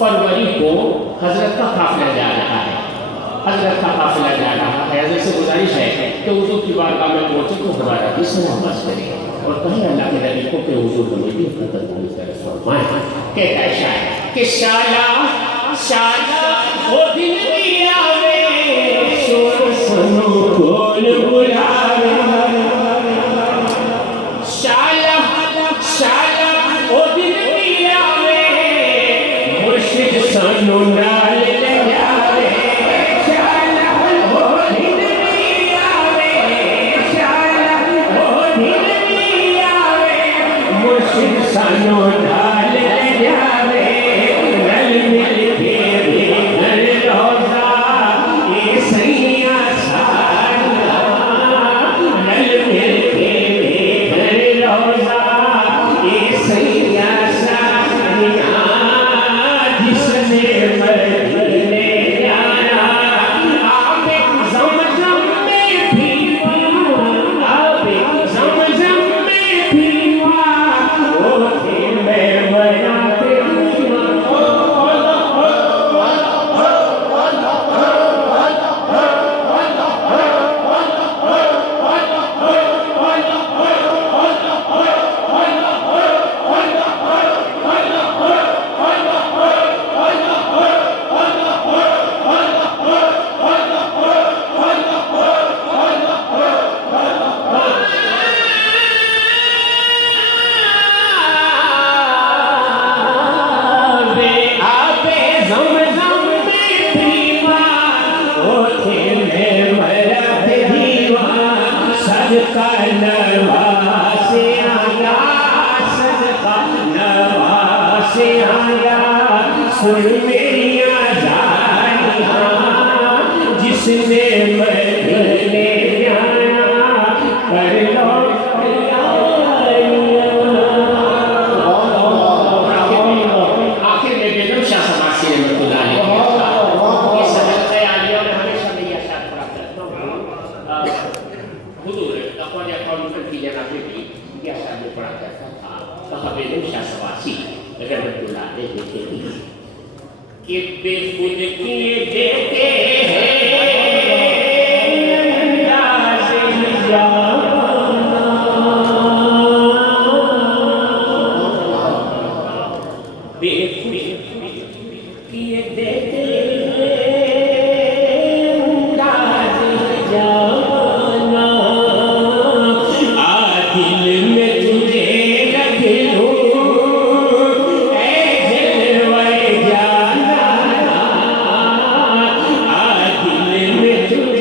फरवरी को हजरत का काफिला जा रहा है, हजरत का काफिला जा रहा है। हजरत से गुजारिश है कि हुजूर की बारगाह में पहुंचे तो हमारा भी सलामत करें और कहीं अल्लाह के नबी को कि हुजूर हमें भी अपना तंदुरुस्त की तरफ फरमाए। कहता है शायद कि शाला शाला वो दिन भी आवे शोर सुनो कौन बुलावे, शाला शाला वो दिन भी आवे मुर्शिद सानू नाल ले जावे, शाला वो दिन भी आवे, शाला वो दिन भी आवे मुर्शिद सानू नाल ले जावे। रल मिल के घर रोजा ये सैया सारा, रल मिल के घर रोजा ये सैया सारा, जिसने मदीने जाना आबे ज़मज़म में पीवा, आबे ज़मज़म में पीवा, वो थे मैं बनाते जिसने मदीने जाना कर लो आखिर में बेगम शाह समासी रहमतुल्लाह अलैह ये सदर ख्यालियों ने हमेशा में यह शाद पढ़ा करता हूँ। हुजूर अक़वाल कौन की जनाब में भी यह शाद पढ़ा करता था। कहा बेगम शाह समासी रहमतुल्लाह अलैह देते हैं कि बेखुद किए देते हैं तुझे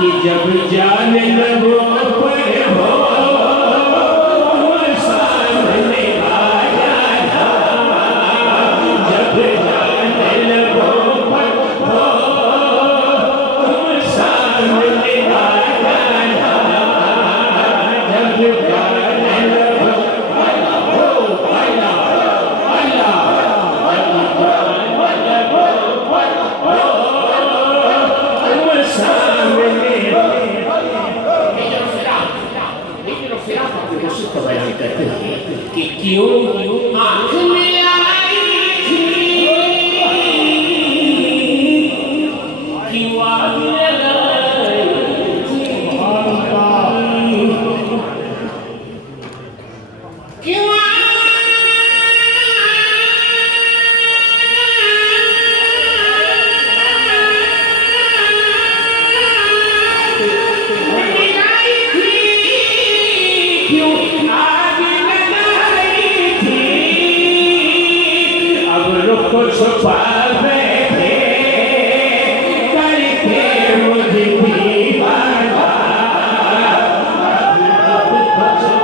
कि जब जाने लगो पर हो सामने आ जाना, जब जाने लगो पर हो सामने आ जाना, जब जाने लगो पर हो अल्लाह अल्लाह कि क्यों आँख में आई थी, क्यों आग लगाई थी, क्यों कुछ पावे थे करके मुझे दीवाना, कुछ पावे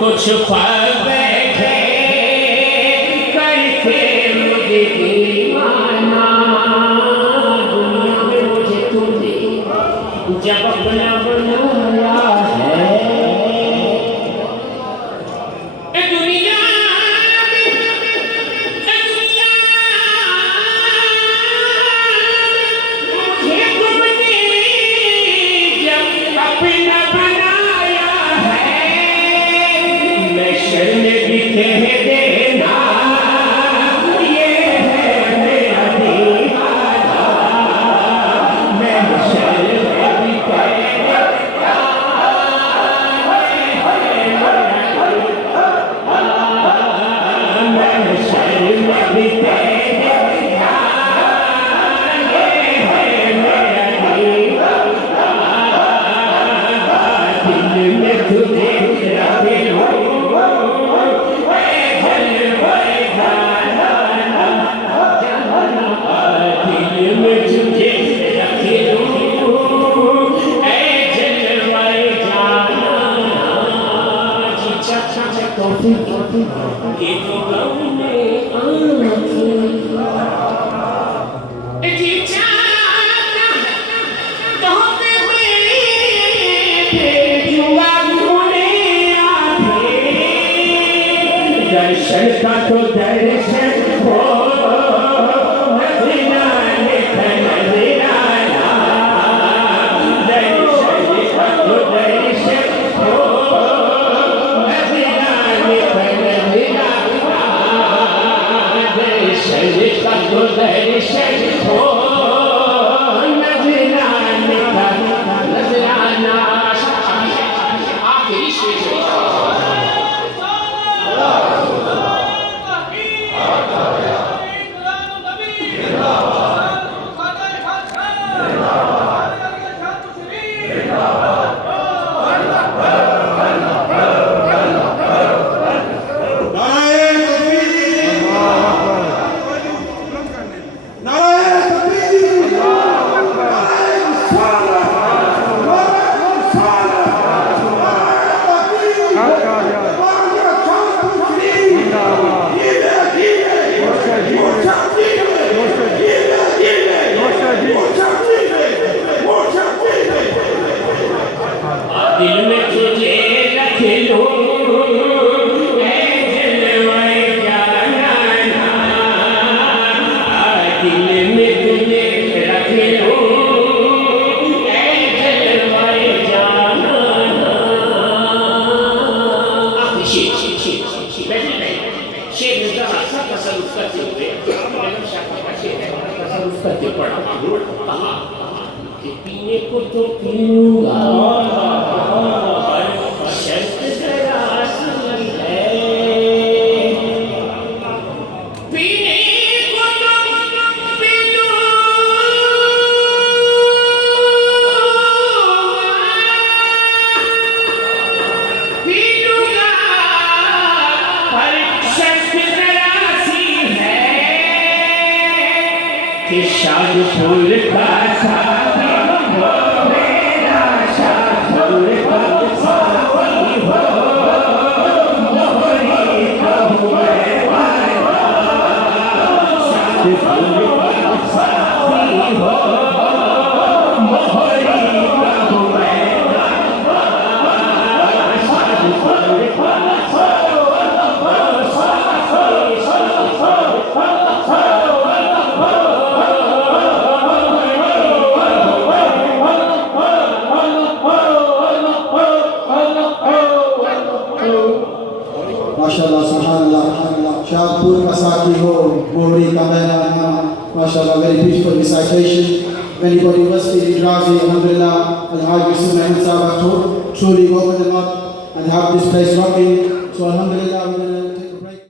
कुछ पावे थे करके मुझे दीवाना, दुनिया में मुझे तुमने जब अपना बनाया है, दुनिया मुझे तुमने जब अपना बनाया है, शर्म भी कह देना ये है मेरा दीवाना, मैं शर्म भी कह देना मैं शर्म भी कह देना ये है मेरा दीवाना, दिल में तुझे रखे हो दर्शन का तो दर्शन हो नजराने का नजराना, दर्शन का तो दर्शन हो नजराने का नजराना, दर्शन का तो दर्शन हो नजराने का नजराना। आखिरी शेर दिल में तुझे रख लूं जलवाए जाना, दिल में तुझे रख लूं जलवाए जाना। शेर तसल्लुफ करते हुए तसल्लुफ करते पड़ा कहा कि पीने को तो पीऊंगा, शर्त जरा सी है, पीने को कि शाहपुर का साथी हो मेरा शाहपुर का साथी हो मोहरी कहूँ मैं शाहपुर का साथी हो मोहरी कहूँ मैं शाहपुर का माशाल्लाह सुभानअल्लाह शाहपुर का साथी हो मोहरी का मैदान माशाल्लाह very beautiful recitation. If anybody was feeling drowsy, alhamdulillah, Al-Hajj Sunnah himself truly opened them up and have this place rocking. So alhamdulillah, we're going to